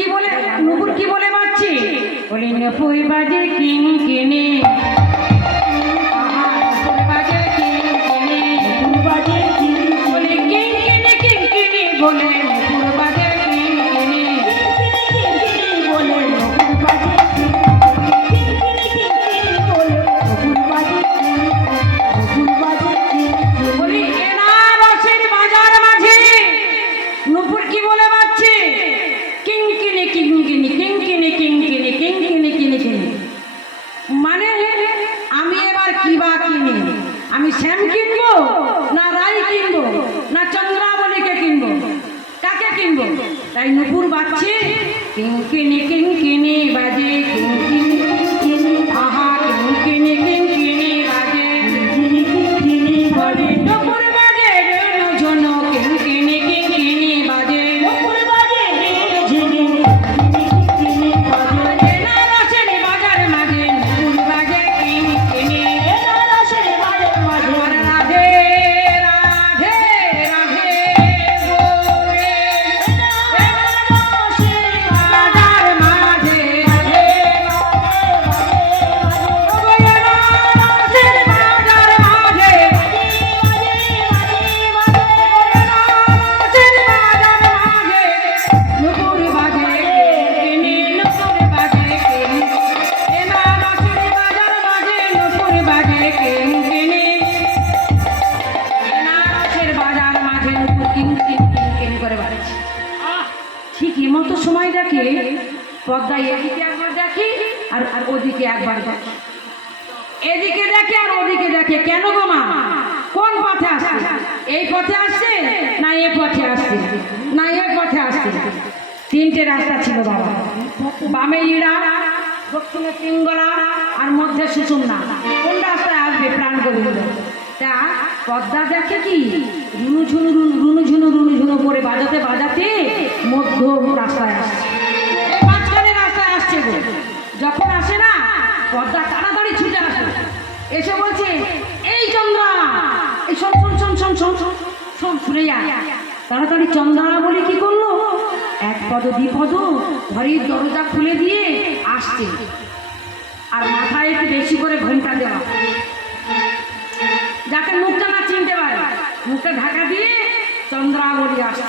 কি বলে নুপুর কি বলে বাজছে বলি নুপুর বাজে কিনে কিনে। বলে তাই নুপুর বাজছে। কেনে কেনে বাজে না পথে আসছে। তিনটে রাস্তা ছিল বাবা বামে ইড়া, দক্ষিণে পিঙ্গলা আর মধ্যে সুষুম্না। কোন রাস্তায় আসবে প্রাণ গোবিন্দ? তা পদ্মা দেখে কি? রুনু ঝুনু রুনু ঝুনু রুনু ঝুনু করে বাজাতে বাজাতে মধ্য রাস্তায় আসছে। মাঝখানে রাস্তায় আসছে গো। যখন আসে না, পদ্মা তাড়াতাড়ি ছুটে আসে। এসে বলছে, এই চন্দ্রা, এই শোন শোন শোন শোন শোন শোন, শুনে যা। তাড়াতাড়ি চন্দ্রা বলে কি করল? এক পদ দ্বিপদ ঘরের দরজা খুলে দিয়ে আসছে। আর মাথায় একটু বেশি করে ঘণ্টা দেওয়া। যাতে মুখটা না চিনতে পারে, মুখটা ঢাকা দিয়ে চন্দ্রাবলী আসে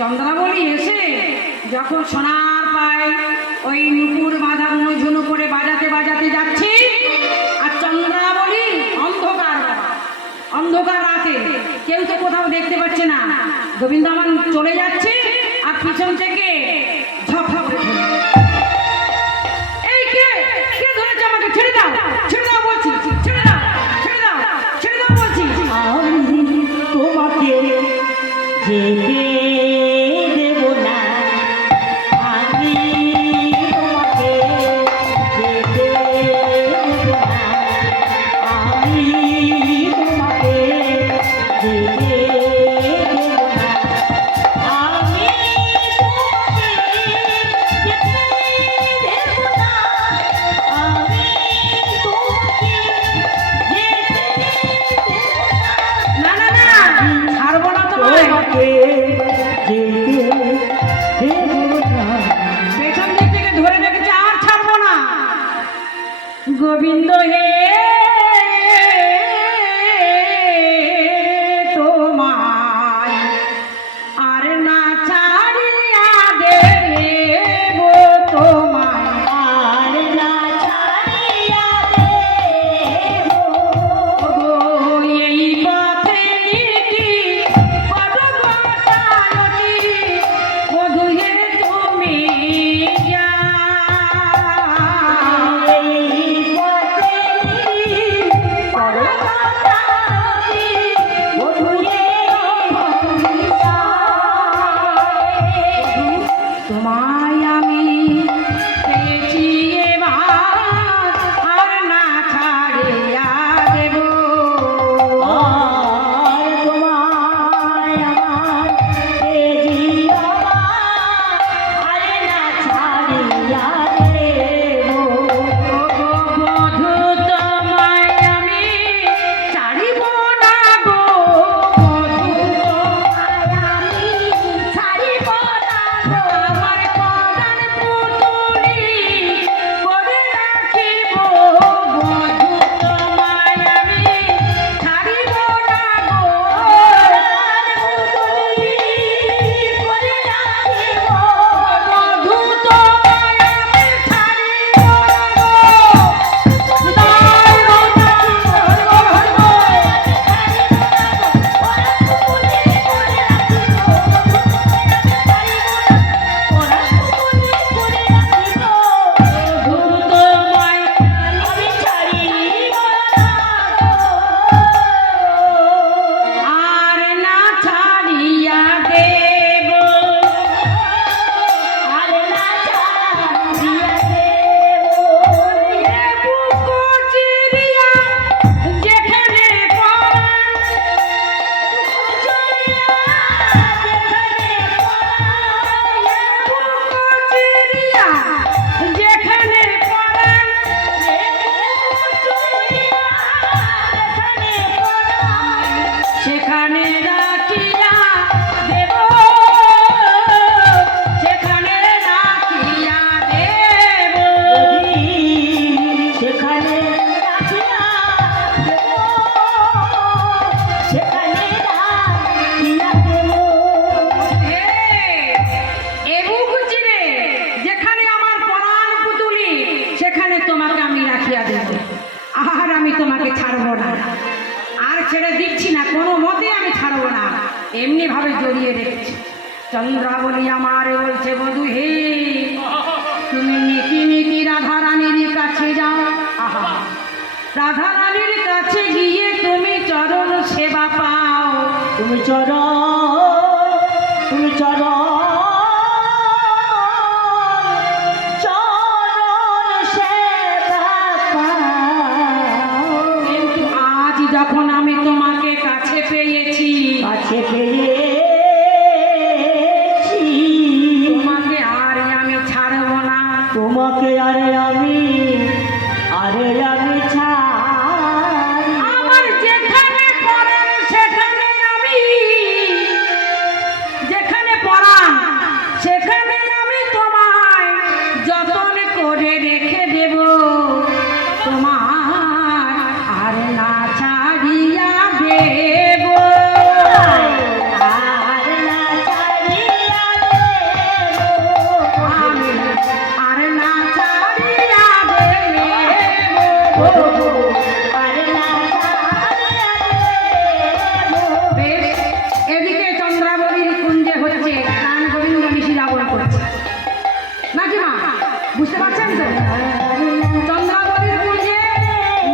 চন্দ্রাবলী এসে যখন সোনার পায় ওই নুপুর বাঁধা ঝুনু করে বাজাতে বাজাতে যাচ্ছে, আর চন্দ্রাবলী অন্ধকার অন্ধকার রাতে কেউ তো কোথাও দেখতে পাচ্ছে না। গোবিন্দ আমার চলে যাচ্ছে আর পিছন থেকে এইভাবে জড়িয়ে রেখেছে। চন্দ্রাবলী আমার বলছে, বধু হে, তুমি নীতি নীতি রাধা রানীর কাছে যাও। আহা রাধা রানীর কাছে গিয়ে তুমি চরণ সেবা পাও। তুমি চরণ তুমি চরণ বুঝতে পারছেন তো? চন্দ্রাবতীর কুঞ্জে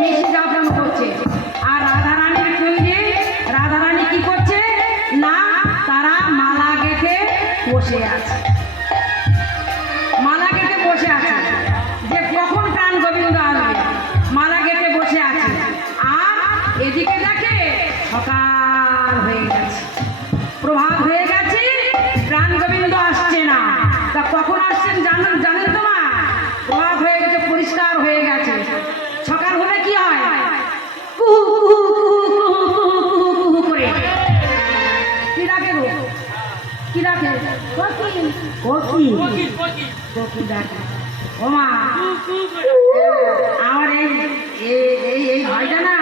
নিশি জাফরান করছে। আর রাধারানীর কুঞ্জে রাধারানী কি করছে? না, তারা মালা গেঁথে বসে আছে। আছেন জানেন জানেন তো মা? গোলাপ হয়ে গেছে পরিষ্কার হয়ে গেছে। সকাল হলে কি হয়? করে। আমার এই এই এই ভয়টা না।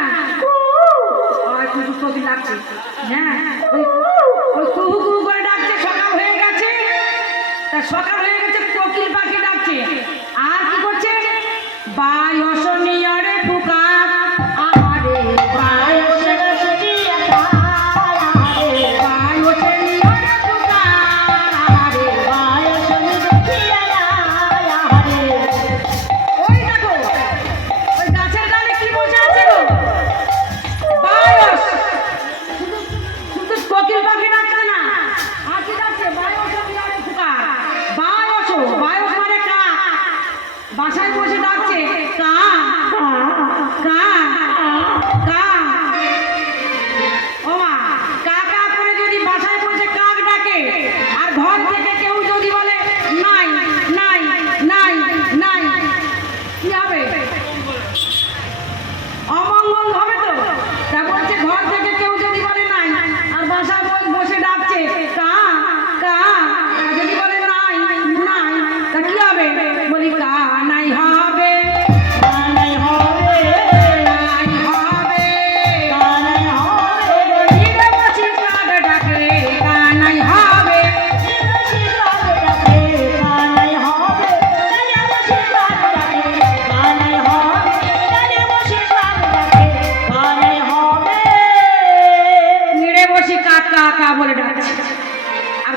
কুকু কোকিল ডাকছে। হ্যাঁ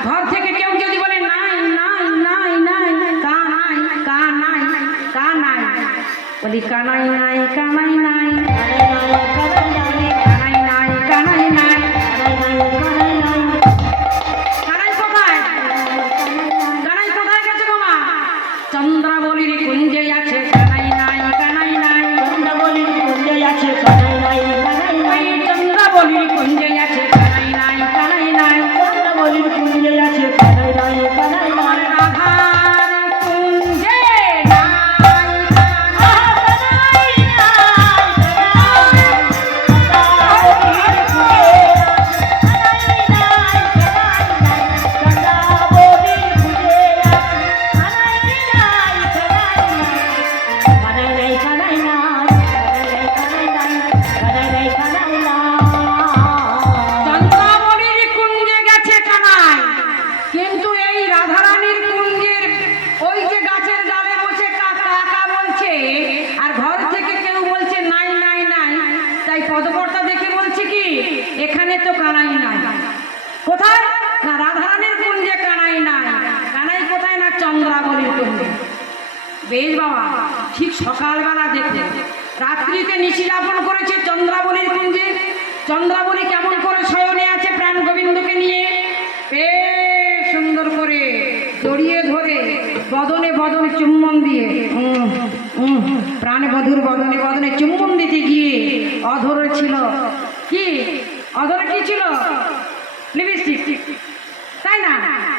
ঘর থেকে কেউ যদি বলে, নাই নাই নাই নাই কানাই কানাই কানাই বলি কানাই নাই কানাই নাই, কানাই বেশ বাবা, ঠিক সকালবেলা দেখুন রাত্রিতে নিশি যাপন করেছে চন্দ্রাবলীর কুঞ্জে চন্দ্রাবলী কেমন করে শয়নে আছে প্রাণ গোবিন্দকে নিয়ে? বেশ সুন্দর করে জড়িয়ে ধরে বদনে বদনে চুম্বন দিয়ে প্রাণে বধুর বদনে বদনে চুম্বন দিতে গিয়ে অধরে ছিল। কি? অধরে কি ছিল? লিপস্টিক।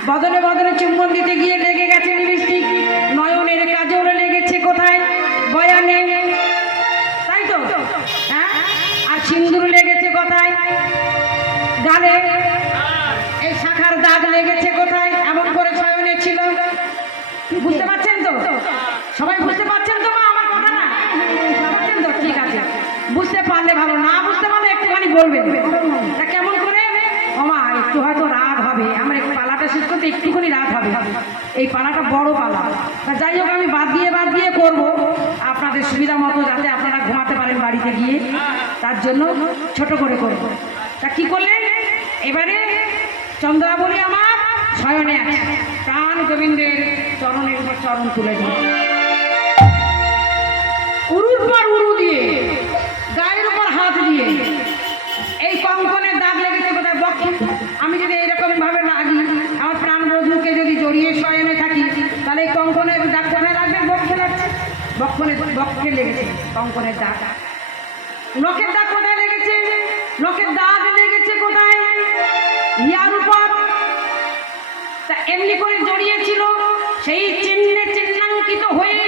বদলে বদলে চুম্বন দিতে গিয়ে লেগে গেছে লিপস্টিক নয়নের কাজল লেগেছে কোথায়? বয়ানে। তাই তো? হ্যাঁ? আর সিন্দুর লেগেছে কোথায়? গালে এই শাখার দাগ লেগেছে কোথায়? এমন করে শয়নে ছিল। বুঝতে পারছেন তো? সবাই বুঝতে পারছেন তো মা আমার কথাটা? পারছেন তো? ঠিক আছে। বুঝতে পারলে ভালো, না বুঝতে পারলে একটুখানি বলবেন। তা কেমন করে? ওমা একটু হয়তো রাত হবে। আমার পালাটা শেষ করতে একটুখানি রাত হবে। এই পালাটা বড় পালা। তা যাই হোক, আমি বাদ দিয়ে বাদ দিয়ে করব। আপনাদের সুবিধা মতো যাতে আপনারা ঘুমাতে পারেন বাড়িতে গিয়ে। তার জন্য ছোট করে করব। তা কি করলেন? এবারে চন্দ্রাবলী আমার শয়নে আছে। প্রাণ গোবিন্দের চরণের উপর চরণ তুলে দিন। উরুর পর বক্ষে লেগেছে, কঙ্কনের দাগ। নখের দাগ কোথায় লেগেছে? নখের দাগ লেগেছে কোথায়? ইয়ার উপর। তা এমনি করে জড়িয়েছিল, সেই চিহ্নে চিহ্নাঙ্কিত হয়ে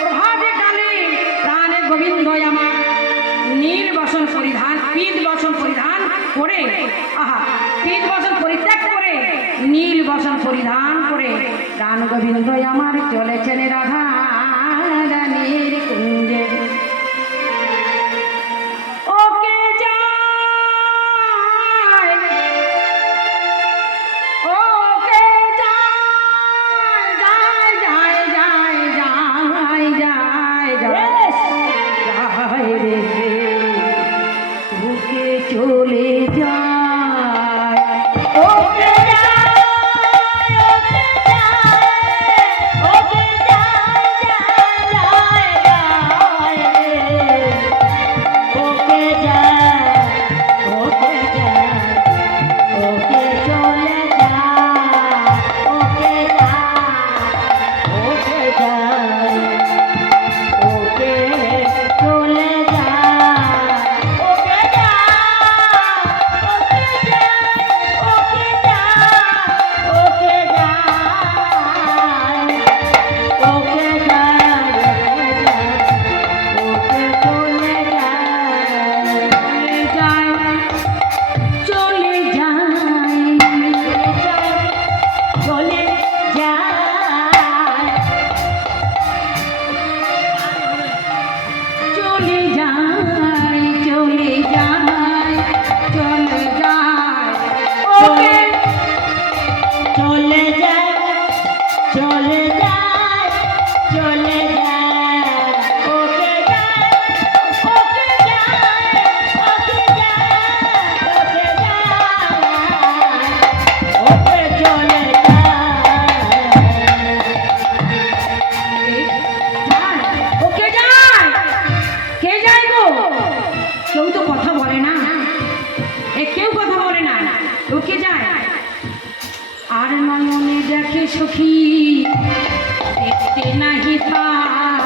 প্রভাতে কালে প্রাণে গোবিন্দ আমার নীল বসন পরিধান পিত বসন পরিধান করে, আহা পিত বসন পরিত্যাগ করে, নীল বসন পরিধান করে প্রাণ গোবিন্দ আমার চলেছেন রাধা। ওকে যায়। আর নয়নে দেখে সখী দেখতে নাহি পায়।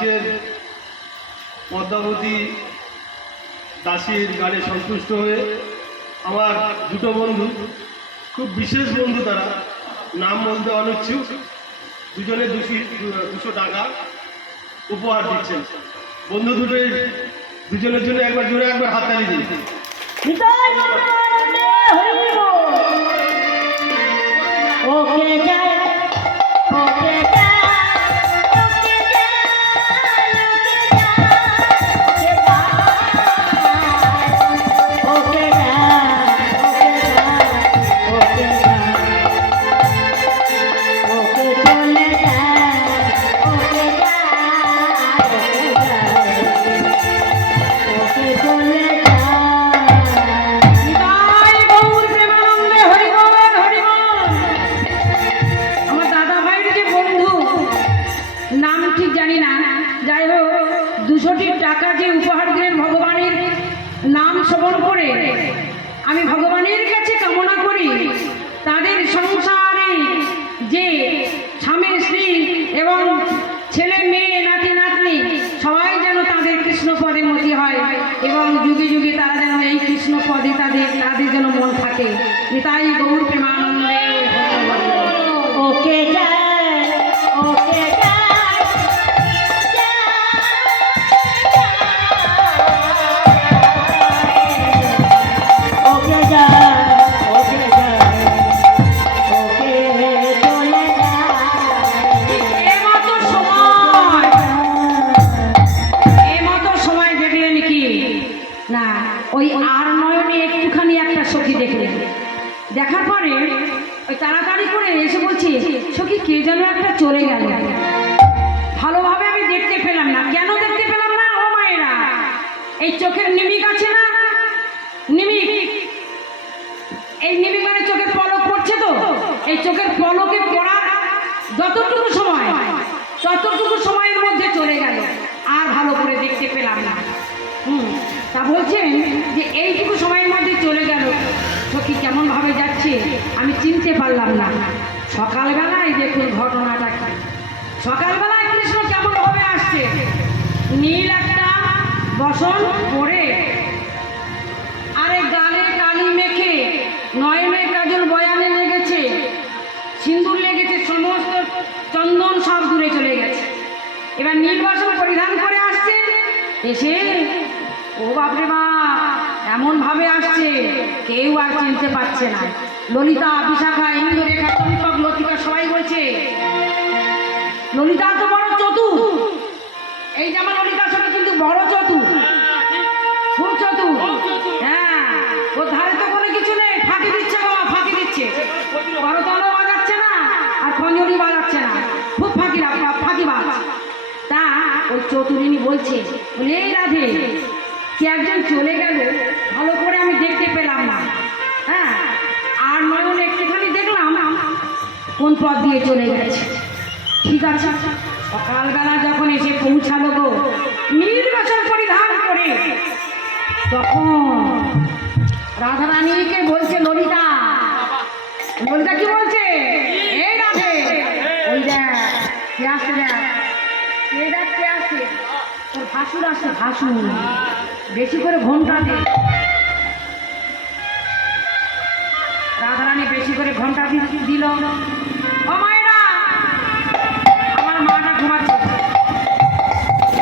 আজকের পদ্মাবতী দাসীর গানে সন্তুষ্ট হয়ে আমার দুটো বন্ধু, খুব বিশেষ বন্ধু তারা, নাম বলতে অনিচ্ছুক, দুজনে দুশি, দুশো টাকা উপহার দিচ্ছেন। বন্ধু দুটোই দুজনের জন্য একবার জোরে একবার ওকে যায় ওকে। এই চোখের নিমিক আছে না? নিমিক। এই নিমিক মানে চোখের পলক পড়ছে তো? এই চোখের পলকে পড়ার যতটুকু সময়, ততটুকু সময়ের মধ্যে চলে গেল। আর ভালো করে দেখতে পেলাম না। হুম, তা বলছেন যে এইটুকু সময়ের মধ্যে চলে গেল। সখী কেমন ভাবে যাচ্ছে? আমি চিনতে পারলাম না। সকালবেলায় দেখুন ঘটনাটা সকালবেলায় কৃষ্ণ কেমন ভাবে আসছে? নীল একটা বসন পরে আরে গালে কালি মেখে, নয়নে কাজল বয়ানে লেগেছে, সিন্দুর লেগেছে, সমস্ত চন্দন সব দূরে চলে গেছে। এবার নির্বাসন পরিধান করে আসছে, এসে, ও বাপরে বাপ এমন ভাবে আসছে, কেউ আর চিনতে পারছে না। ললিতা, বিশাখা, ইন্দ্ররেখা চম্পক লতিকা সবাই বলছে, ললিতা তো বড় চতুর। এই যেমন ললিতার সঙ্গে কিন্তু বড় চতুর। খুব চতুর। হ্যাঁ ওর ধারে তো কোনো কিছু নেই, ফাঁকি দিচ্ছে বাবা, ফাঁকি দিচ্ছে। করতালও বাজাচ্ছে না, আর খঞ্জনি বাজাচ্ছে না। খুব ফাঁকি ফাঁকি বাজ। তা ওই চতুরিনী বলছে, বলে, এই রাধে, কি একজন চলে গেল, ভালো করে আমি দেখতে পেলাম না। হ্যাঁ আর নয়ন একটুখানি দেখলাম, কোন পথ দিয়ে চলে গেছে। ঠিক আছে সকালবেলা যখন এসে পৌঁছালো গো, নির্বাচন পরিধান করে, তখন রাধারানীকে বলছে ললিতা ললিতা কি বলছে? ওই আসছে দেখ এই তোর বেশি করে ঘণ্টা দে। রাধারানী বেশি করে ঘণ্টা দিল।